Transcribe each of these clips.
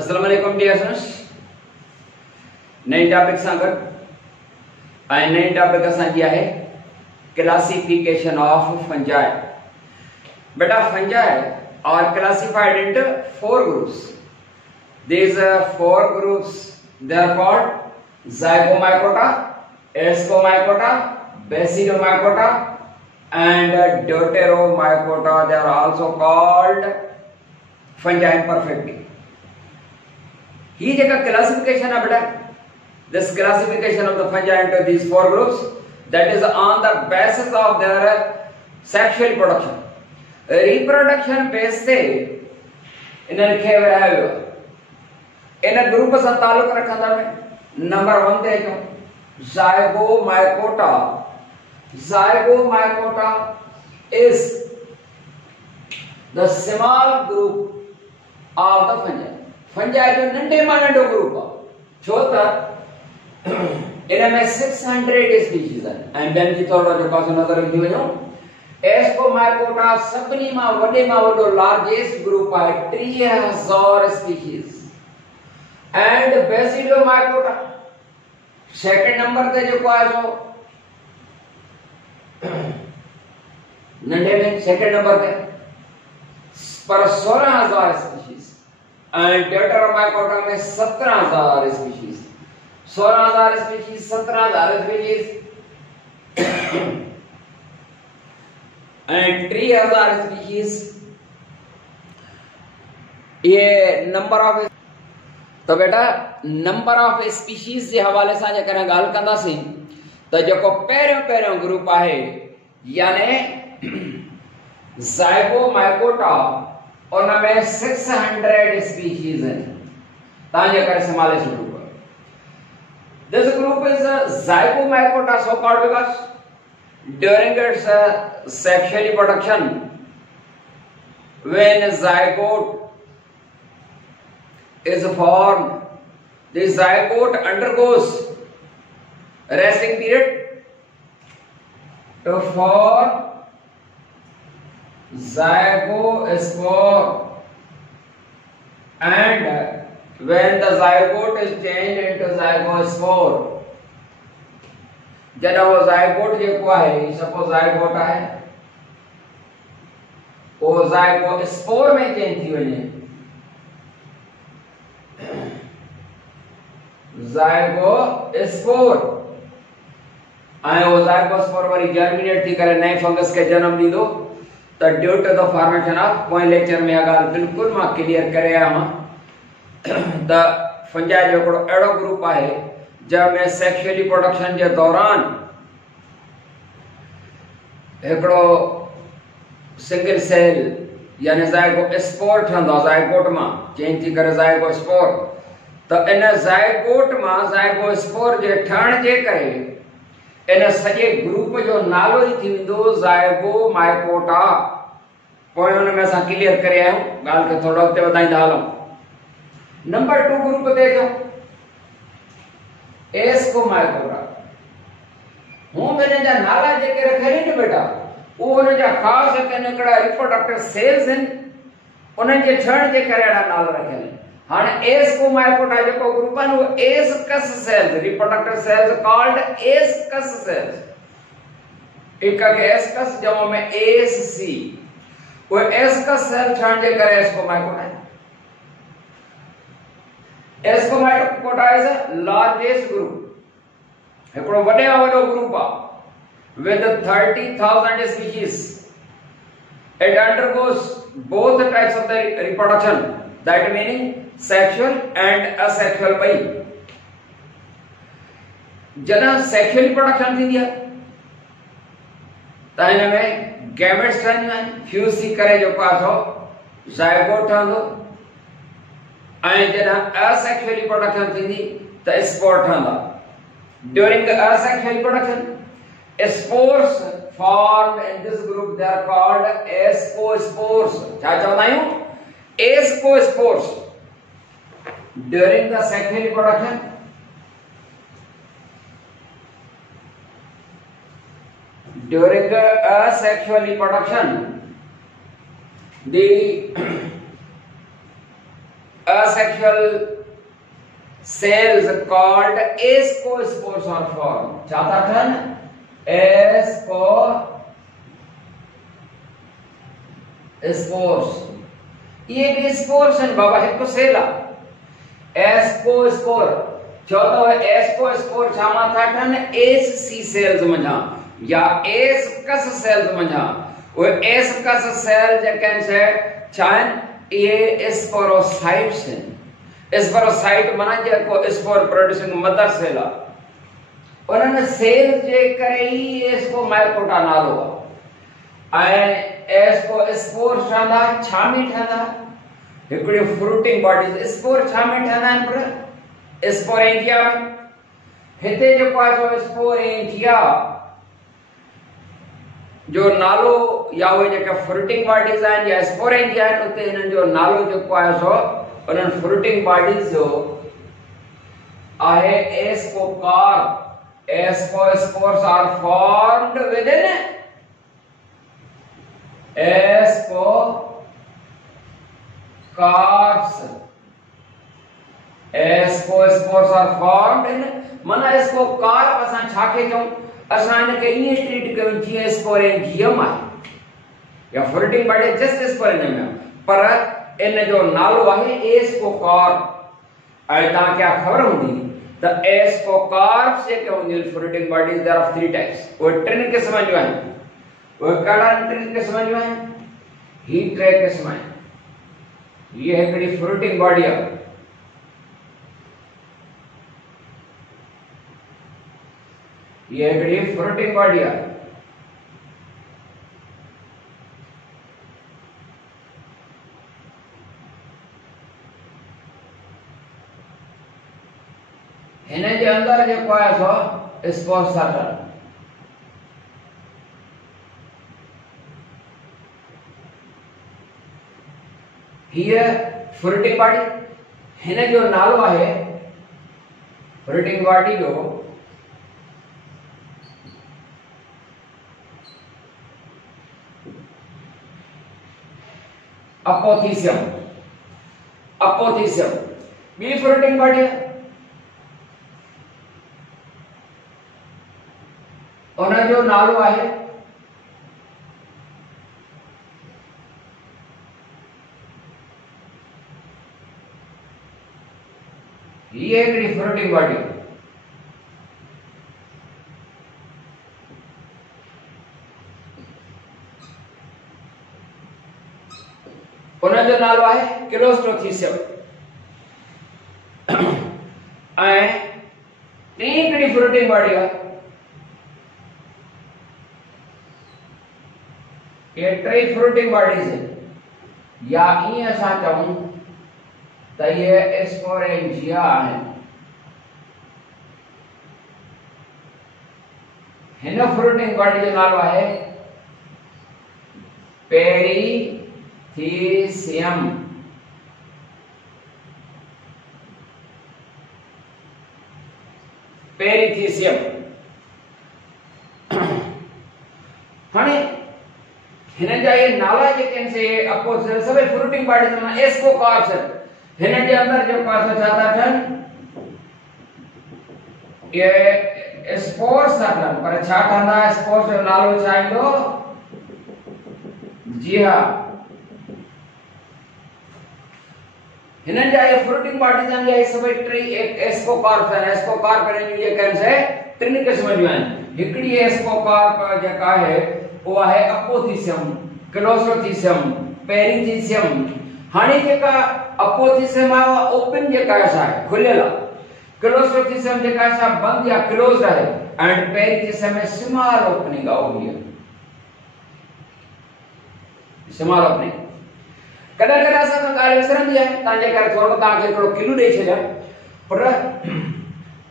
अस्सलाम वालेकुम dear students. नई टॉपिक सां गॾु ऐं नई टॉपिक असांजी आहे क्लासिफिकेशन ऑफ फंजाई। बेटा fungi are classified into four groups. These four groups, they are called Zygomycota, Ascomycota, Basidiomycota and Deuteromycota. They are also called fungi imperfecti. He is a classification of this classification of the fungi into these four groups, that is on the basis of their sexual production. Reproduction base se इन्हें खे इन group से ताल्लुक रखंदा में number 1 ते जो Zygomycota. Zygomycota is the small group of the fungi. Fungi जो नंढे में नंढो ग्रुप आहे छो त इनमें 600 स्पीशीज आहिनि ऐं ॿियनि जी थोरो जो पासो नज़र ईंदी वञो। Ascomycota सभिनी मां वॾे मां वॾो लार्जेस्ट ग्रुप आहे 3000 species. And Basidiomycota second number ते जेको आहे सो नंढे में सेकंड नंबर ते पर 16000 स्पीशीज एंड Deuteromycota में 17000 species. 16000 species 17000 species and 3000 species. ये नंबर ऑफ तो बेटा नंबर ऑफ स्पीशीज के हवाले से जेकर गाल कंदासीं तो जो पहिरियों ग्रुप है यानी Zygomycota उनमें 600 स्पीशीज हैं ताजे करे संभाले शुरू कर। This group is Zygomycota so called because during its sexual reproduction when zygote is formed, the zygote undergoes resting period to form zygospore, and when the zygote is changed into zygospore, जब वो zygote जेको है suppose zygote है वो zygospore में change थी वने zygospore ऐं वो zygospore वरी जर्मिनेट थी करे नए फंगस के जन्म दींदो त due to the formation of पोइ लेक्चर में अगाल बिल्कुल मां क्लियर करे आया हां द फंजाई जो हिकिड़ो अहिड़ो ग्रुप आहे जंहिंमें सेक्सुअल रिप्रोडक्शन जे दौरान हिकिड़ो सिंगल सेल यानी zygospore ठहंदो आहे ज़ायगोट मां चेंज थी करे ज़ायगोस्पोर। तो इन ज़ायगोट मां ज़ायगोस्पोर जे ठहण जे करे इन सॼे ग्रुप जो नालो ई थी वेंदो Zygomycota। पोइ हुन में असां क्लियर करे आहियूं ॻाल्हि खे थोरो अॻिते वधाईंदा हलूं। नंबर 2 ग्रुप ते जो Ascomycota हूं बिन जा नाला जेके रखियल आहिनि बेटा वो उन जा ख़ासि हिकिड़ा रिप्रोडक्टिव सेल्स आहिनि उन्हनि जे ठहण जे करे अहिड़ा नाला रखियल आहिनि। हाणे Ascomycota जो ग्रुप है वो ascus cells reproductive cells called ascus cells. एक के एस्कस जमा में एससी वो एस्कस सेल ठहण जे करे Ascomycota है। Ascomycota is a largest group एकड़ो वडे वालो group uh with 30,000 species. It undergoes both types of the reproduction, that meaning sexual and asexual by जना sexual reproduction थी दिया त हिन में गैमेट्स ठहंदियूं आहिनि फ्यूज थी करे जो पासो ज़ायगोट ठहंदो ऐं जॾहिं asexual reproduction थींदी त स्पोर ठहंदा। During the asexual reproduction spores formed in this group, they are called ascospores. क्या चलता हूँ ascospores during the sexual reproduction during asexual reproduction the asexual cells called ascospores are formed. चाहता था ना ascospores, ये भी स्पोर्स हैं बाबा, है को सेला एस्कोस्पोर चौथा है एस्कोस्पोर छामा था ठन एस सी सेल्स मझा या एस कस सेल्स मझा वो एस कस सेल जकन से चाहन ये स्पोरोसाइट्स हैं। स्पोरोसाइट माना जेको स्पोर प्रोड्यूसिंग मदर सेल उन्हनि सेल जे करे ही इसको माइकोटा नालो आहे। इसको स्पोर ठंदा छामी ठंदा हिकड़ी फ्रूटिंग बॉडीज स्पोर छामी ठंदा पर स्पोरेंजिया में हिते जो पास स्पोरेंजिया जो नालो या वो जेका फ्रूटिंग बॉडीज आहिनि या स्पोरेंजिया आहिनि उते हिननि जो नालो जेको आहे सो उन्हनि फ्रूटिंग बॉडीज जो आहे ascocarp. Ascospores are formed within ascocarps. Ascospores are formed in माना ascocarp असां छा के चऊं असां इनके ईअं ट्रीट कयूं जीअं स्पोरेंजियम आहे या फ्रूटिंग बॉडी जस्ट स्पोरेंजियम पर इन जो नालो आहे एस्कोकार्प। ऐं तव्हां क्या ख़बर हूंदी The ascocarps जे के होंदी fruiting bodies there are 3 types. वो टिन किस्म जो है वो कड़ा टिन किस्म जो है ही टे किस्म है। ये है कड़ी फ्रूटिंग बॉडी है ये है कड़ी फ्रूटिंग बॉडी है। हिन जे अंदर जेको आहे सो स्पोर्साटर हीअ फ्रूटिंग बॉडी हिन जो नालो आहे फ्रूटिंग बॉडी जो अपोथीसियम। अपोथीसियम ॿी फ्रूटिंग बॉडी आहे उन जो नालो आहे ये हिकड़ी फ्रूटिंग बॉडी उन जो नालो आहे क्लोस्ट्रोथीसियम। ऐं टी हिकड़ी फ्रूटिंग बॉडी आहे ये टे फ्रूटिंग बॉडीज है या ईअं असां चऊं त ये स्पोरेंजिया है। हिन फ्रूटिंग बॉडी जो नालो आहे पेरीथीसियम। पेरीथीसियम हाणे हिन जा ये नाला जेके से अपोजिट सभई फ्रूटिंग बॉडीज में एस्कोकार्प्स हिन जे अंदर जो पास छाता ठन ये स्पोर्स ठन पर छा ठंदा स्पोर्स जो नालो छा ईंदो जी हां हिन जा ये फ्रूटिंग बॉडीज आहिनि ये सभई टे एस्कोकार्प्स आहिनि। एस्कोकार्प जे कन से 3 किस्म जो आहिनि। हिकड़ी एस्कोकार्प जेका है वो है अपोथीसियम क्लोस्ट्रोथीसियम पेरीथीसियम। हाणे जेका अपोथीसियम आहे ओपन जेका है खुलियल आहे क्लोस्ट्रोथीसियम जेका है बंद या क्लोज्ड है एंड पेरीथीसियम में स्मॉल ओपनिंग आहे स्मॉल ओपनिंग। कदा कदा असां ॻाल्हि विसरंदी आहे तव्हांजे करे थोरो तव्हांखे हिकिड़ो किलू ॾेई छॾियां पर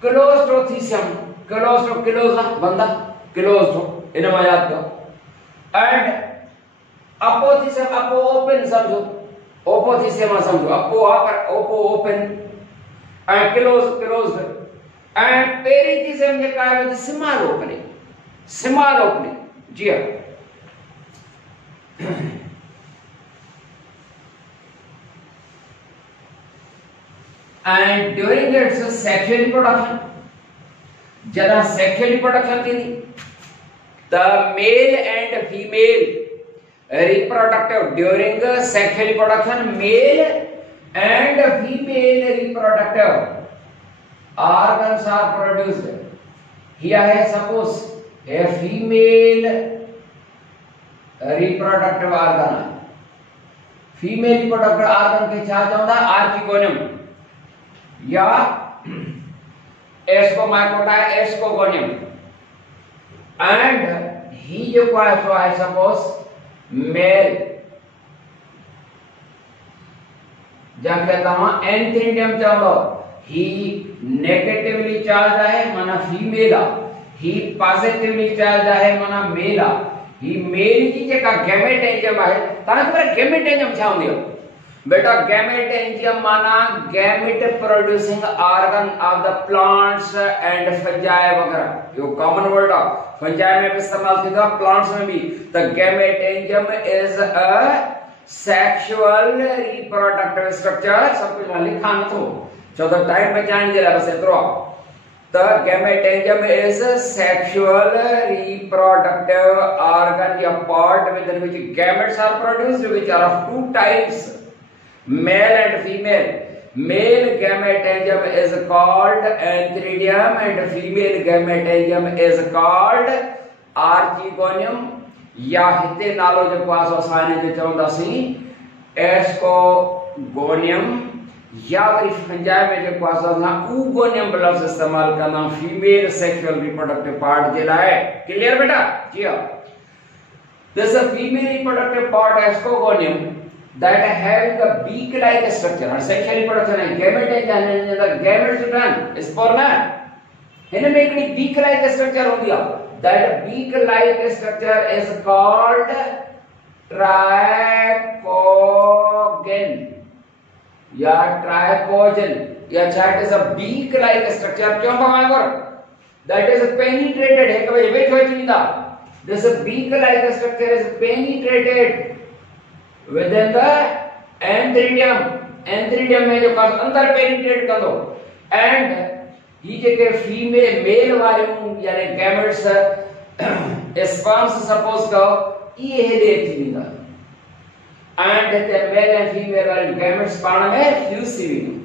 क्लोस्ट्रोथीसियम क्लोस्ट्रो क्लोज आहे बंद आहे क्लोज्ड इन मां यादि कयो एंड अपोथीसियम अपो ओपन समझो ओपोथीसियम समझो अपो आ पर ओपो open and close closed and perithecium जेका है विद स्मॉल ओपनिंग जी हां। and during its sexual reproduction, जदा sexual reproduction थी, the male and female reproductive during sexual reproduction, male and female reproductive organs are produced. Here है suppose a female reproductive organ, female reproductive organ के छा चवंदा archegonium या Ascomycota ascogonium, and he जो है सो I suppose male, जब तव्हां antheridium चवंदो he negatively charged है माना फीमेल आ, he positively charged है माना मेल आ, ही मेल जी जेका गैमेटेंजियम है तव्हां खे गैमेटेंजियम छा हूंदी आहे बेटा गैमेटेंजियम माना gamete producing organ of the plants and fungi वगैरह, यो कॉमन वर्ड आ, फंजाई में भी इस्तेमाल थींदो आहे प्लांट्स में भी, त gametangium is a sexual reproductive structure, सब कुछ लिखा नथो छो त टाइम बचाइण जे लाइ बस एतिरो आहे। The gametangium is a sexual reproductive organ, a part within which gametes are produced, which are of two types, male and female. Male gametangium is called antheridium and female gametangium is called archegonium. या हिते नालो जेको आहे असां हिन खे चवंदासीं ascogonium, या worry fungi में जेको आहे असां ऊगोनियम लफ्ज़ इस्तेमाल कंदा फीमेल सेक्सुअल रिप्रोडक्टिव पार्ट जे लाइ। क्लियर बेटा? जी हां। This a female reproductive part ascogonium that having a beak like structure, and sexual reproduction है गैमेट है जाने द गैमेट्स रिटर्न स्पर्म है हिन में हिकड़ी beak like structure होंदी आहे, that beak like structure is called trichogen या ट्राइकोजन या चाहे it is a beak like structure क्यों पावांगो दैट इज पेनिट्रेटेड है कबे वेट होई थींदा, this beak like structure is penetrated within the antheridium, antheridium में जो अंदर पेनिट्रेट कंदो, एंड ही जेके फीमेल मेल वारियूं यानी गैमेट्स स्पर्म्स सपोज कयो ये हेडे थींदा, and the male and female are gametes पाण में फ्यूज थी वेंदियूं।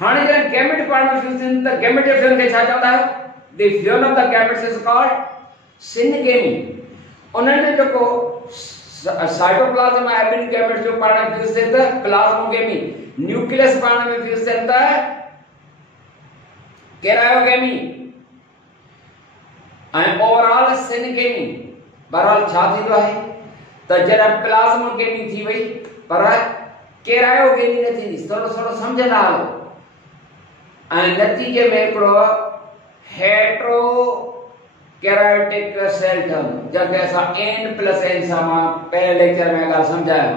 हाणे जॾहिं गैमेट पाण में फ्यूज थियनि त गैमेटिक फ्यूजन खे छा चवंदा आहियो? The fusion of the gametes is called syngamy. उन्हनि में जेको साइटोप्लाज्म आहे ॿिनि गैमेट्स जो पाण में फ्यूज थिए त प्लाज्मोगेमी, न्यूक्लियस पाण में फ्यूज थियनि त कैरायोगेमी, ऐं ओवरऑल सिनगेमी। बहरहाल छा थींदो आहे त जरा प्लाज्मोगेमी थी वई पर कैरायोगेमी न थींदी, थोरो थोरो समझंदा हलो, ऐं नतीजे में हिकिड़ो हेट्रो कैरायोटिक सेल ठहंदो जंहिंखे असां n+n सां मां पहिरें लेक्चर में ॻाल्हि सम्झायो।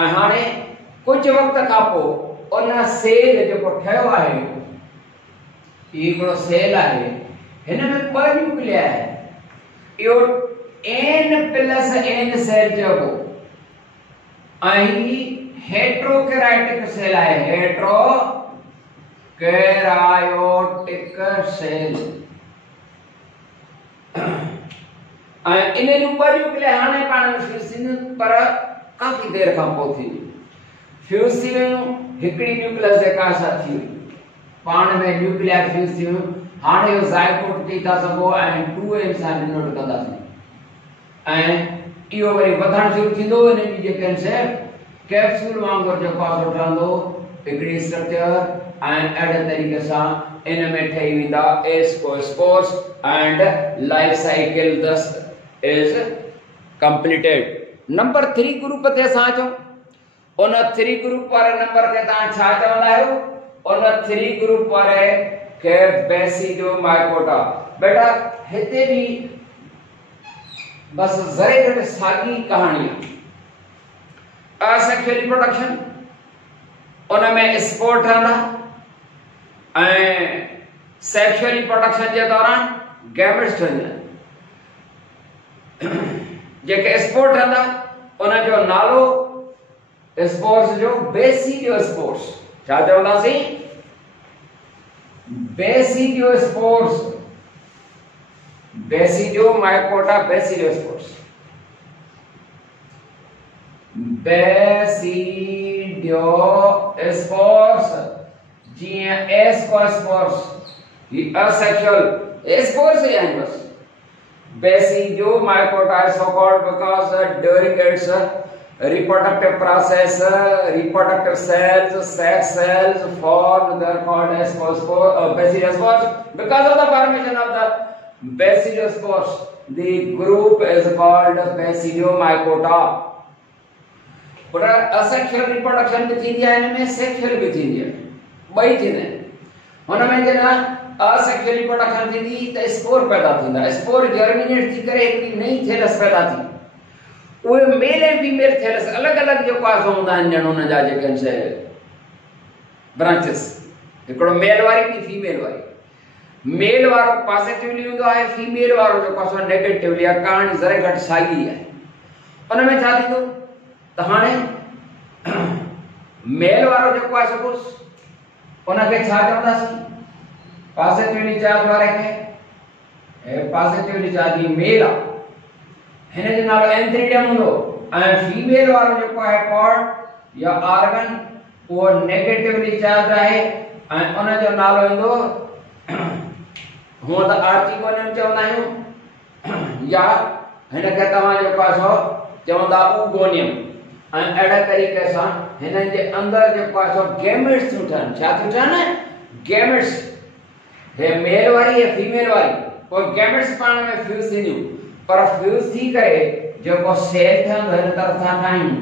ऐं हाणे कुझु वक़्त खां पोइ उन सेल जेको ठहियो आहे हिकिड़ो सेल आहे, हिन में ॿ न्यूक्लिया आहे, इहो n+n सेल चइबो, ऐं हेट्रोकैरायोटिक सेल आहे, हेट्रोकैरायोटिक सेल। ऐं इन जूं ॿ न्यूक्लिया हाणे पाण में फ्यूज थींदियूं पर काफ़ी देर खां पोइ थींदियूं, फ्यूज थी वियूं, हिकिड़ी न्यूक्लियस जेका असां थी वई पाण में न्यूक्लिया फ्यूज थी वियूं, हाणे इहो ज़ाइगोट चई था सघो ऐं 2n सां डिनोट कंदासीं, ऐं इहो वरी वधण शुरू थींदो, इन जी जेके आहिनि कैप्सूल वांगुरु जेको आहे ठहंदो हिकिड़ी स्ट्रक्चर, ऐं अहिड़े तरीक़े सां इन में ठही वेंदा एस्कोस्पोर्स एंड लाइफ साइकिल दस इज कंप्लीटेड। नंबर 3 ग्रुप ते असां अचूं, उन 3 ग्रुप वारे नंबर खे तव्हां छा चवंदा आहियो? उन 3 ग्रुप वारे खे बेसिडोमाइकोटा। बेटा हिते भी बस जरे घट सागी कहानी है, असेक्सुअल रिप्रोडक्शन उन में स्पोर ठहंदा, ऐं सेक्सुअल रिप्रोडक्शन जे दौरान गैमेट्स ठहंदा, जेके स्पोर ठहंदा उन जो नालो स्पोर्स जो बेसिडोस्पोर्स, छा चवंदासीं बेसिडियोस्पोर्स, बेसिडियोमाइकोटा बेसिडियोस्पोर्स, बेसिडियोस्पोर्स जीअं एस्कोस्पोर्स ही असेक्सुअल स्पोर्स ही आहिनि बस। Basidiomycota is so called because during its reproductive process, reproductive cells, sex cells formed, they are called as basidiospores. Because of the formation of the basidiospores, the group is called Basidiomycota. But asexual reproduction भी थींदी आहे, इनमें sexual भी थींदी आहे, ॿई थींदा आहिनि। हुनमें जना असेक्सुअल रिप्रोडक्शन थींदी त स्पोर पैदा थींदा, स्पोर जर्मिनेट थी करे हिकड़ी नई थैलस पैदा थी। उहे मेल ऐं फीमेल थैलस अलग-अलग जेको आहे हूंदा आहिनि, ॼण हुन जा जेके आहिनि ब्रांचेस, हिकिड़ो मेल वारी ॿी फीमेल वारी। मेल वारो पॉजिटिवली हूंदो आहे, फीमेल वारो जेको आहे नेगेटिवली आहे। कहाणी ज़रे घटि साॻी आहे। उनमें छा थींदो त हाणे मेल वारो जेको आहे सपोज उनखे छा चवंदासीं, पॉजिटिवली चार्ज वारे खे पॉजिटिवली चार्ज मेल आहे, हिन जो नालो एंथ्रीडियम हूंदो। ऐं फीमेल वारो जेको आहे पार्ट या ऑर्गन उहो नेगेटिवली चार्ज आहे ऐं उन जो नालो ईंदो हूअं त आर्चिगोनियम चवंदा आहियूं, या हिनखे तव्हां जेको आहे सो चवंदा ऊगोनियम। ऐं अहिड़े तरीक़े सां हिननि जे अंदरि जेको आहे सो गैमेट्स थियूं ठहनि। छा थियूं ठहनि? गैमेट्स। हे मेल वारी है फीमेल वारी, और गैमेट्स पाण में फ्यूज थींदियूं, पर फ्यूज थी करे जेको सेल ठहंदो हिन तरफ़ सां ठाहियूं,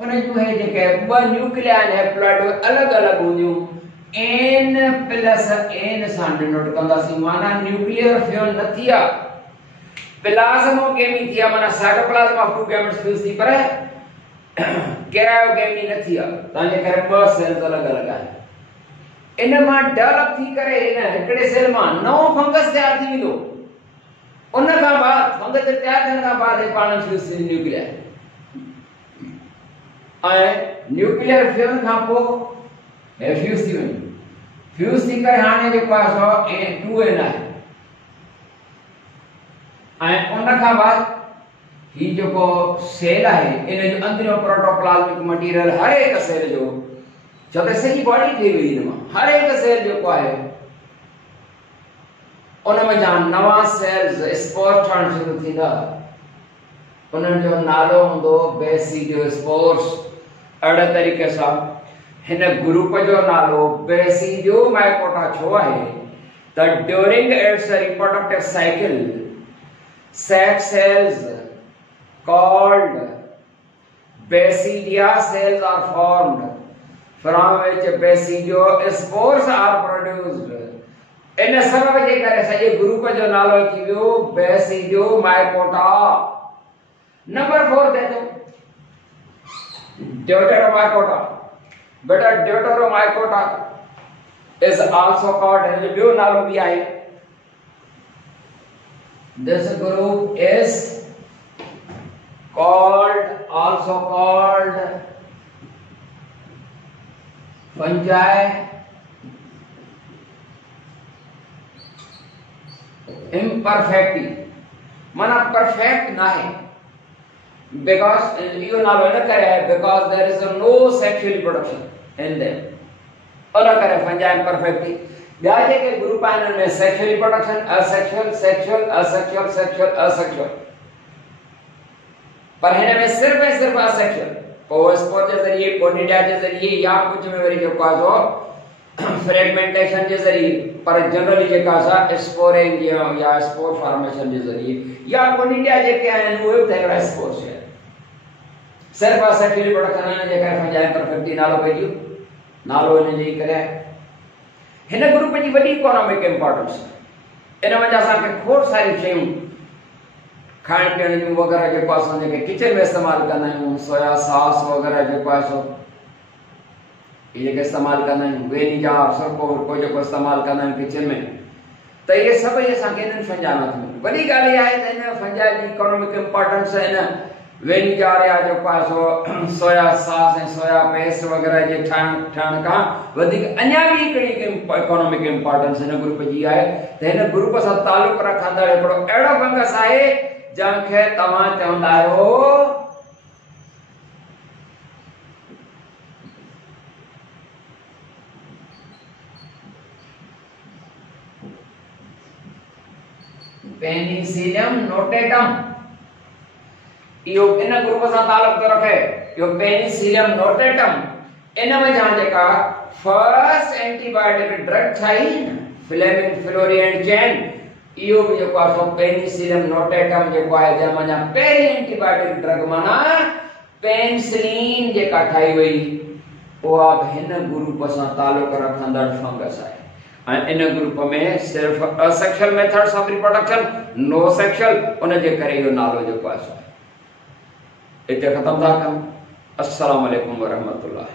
उन जूं हे जेके ॿ न्यूक्लिया आहिनि हैप्लॉइड अलॻि-अलॻि हूंदियूं, n प्लस n सां डिनोट कंदासीं। माना न्यूक्लियर फ्यूजन न थी आहे, प्लाज़्मोगेमी थी आहे, माना cytoplasm of two gametes fuse थी, पर कैरियोगेमी न थी आहे। तव्हांजे करे ॿ सेल्स अलॻि-अलॻि आहिनि। इन मां डेवलप थी करे इन हिकड़े सेल मां नओं फंगस तैयार थी वेंदो। उन खां बाद फंगस तैयार थियण खां बाद पाण फ्यूज न्यूक्लियर ऐं न्यूक्लियर फ्यूजन खां पोइ हे फ्यूज थी वञे। फ्यूज थी करे हाणे जेको आहे सो 2n आहे ऐं उन खां बाद ही जेको सेल आहे इन जो अंदरियों प्रोटोप्लाज्मिक मटीरियल हर एक सेल जो, छो त सॼी बॉडी ठही वई हिन मां, हर एक सेल जेको आहे उनमें जा नवां सेल्स स्पोर ठहण शुरू थींदा। उन्हनि जो नालो हूंदो बेसिडियोस्पोर्स। अहिड़े तरीक़े सां हिन ग्रुप जो नालो बेसिडियोमाइकोटा छो आहे त during its reproductive cycle sex cells called basidia cells are formed from which basidiospores are produced. इन सबब जे करे सॼे ग्रुप जो नालो थी वियो बेसिडियोमाइकोटा। नंबर 4 दे दो deuteromaicota। बेटा deuteromaicota is also called, हिन जो ॿियो नालो बि आहे। This group is also called fungi imperfecti, माना परफेक्ट ना है, because you नालो न करे है because there is no sexual reproduction in them। और न करे fungi imperfecti। ॿिया जेके ग्रुप आहिनि उनमें sexual reproduction, asexual, sexual, asexual, sexual, asexual, पर हिन में सिर्फ ऐं सिर्फ असेक्सुअल। पोइ स्पोर जे ज़रिए, कोनिडिया जे ज़रिए या कुछ में वरी जेको आहे सो फ्रेगमेंटेशन जे ज़रिए, पर जनरली जेका आहे स्पोरिंग या स्पोर फॉर्मेशन जे ज़रिए या कोनिडिया जेके आहिनि उहे बि हिकिड़ा स्पोर्स आहिनि। सिर्फ असेक्सुअल रिप्रोडक्शन आहे जेका फंजाई परफेक्टी नालो पइजी, नालो हिन जे करे हिन ग्रुप जी वॾी इकोनॉमिक इंपॉर्टेंस। इन में असांखे खोड़ सारी शयूं खाइण पीअण जूं वग़ैरह जेको असां जेके किचन में इस्तेमालु कंदा आहियूं, सोया सॉस वग़ैरह जेको आहे सो इहे जेके इस्तेमालु कंदा आहियूं, वेनिजा सरको को जेको इस्तेमालु कंदा आहियूं किचन में, त इहे सभु असांखे इन्हनि फंजा में थी मिलनि। वॾी ॻाल्हि इहा आहे त हिन फंजा जी इकोनॉमिक इंपॉर्टेंस इन वेनी जा रहा जो पासो सोया सास ऐं सोया पेस्ट वगैरह जे ठहण का वधिक अञा भी हिकिड़ी इकोनॉमिक इंपॉर्टेंस हिन ग्रुप जी आहे त हिन ग्रुप सां तालुक रखंदड़ हिकिड़ो अहिड़ो फंगस आहे जंहिंखे तव्हां चवंदा आहियो पेनिसिलियम नोटेटम। इहो इन ग्रुप सां तालुक थो रखे। इहो पेनिसिलियम नोटेटम इन में जहां जेका फर्स्ट एंटीबायोटिक ड्रग ठाही फ्लेमिंग फ्लोरिएंट चेन इहो भी जेको आहे पेनिसिलियम नोटेटम जेको आहे जंहिं में पहिरीं एंटीबायोटिक ड्रग माना पेनिसिलिन जेका ठाही वई उहा हिन ग्रुप सां तालुक रखंदड़ फंगस आहे। इन ग्रुप में सिर्फ asexual methods of reproduction no sexual उन जे करे इहो नालो जेको आहे इते खत्म था कयूं। अस्सलाम वालेकुम वरहमतुल्लाह।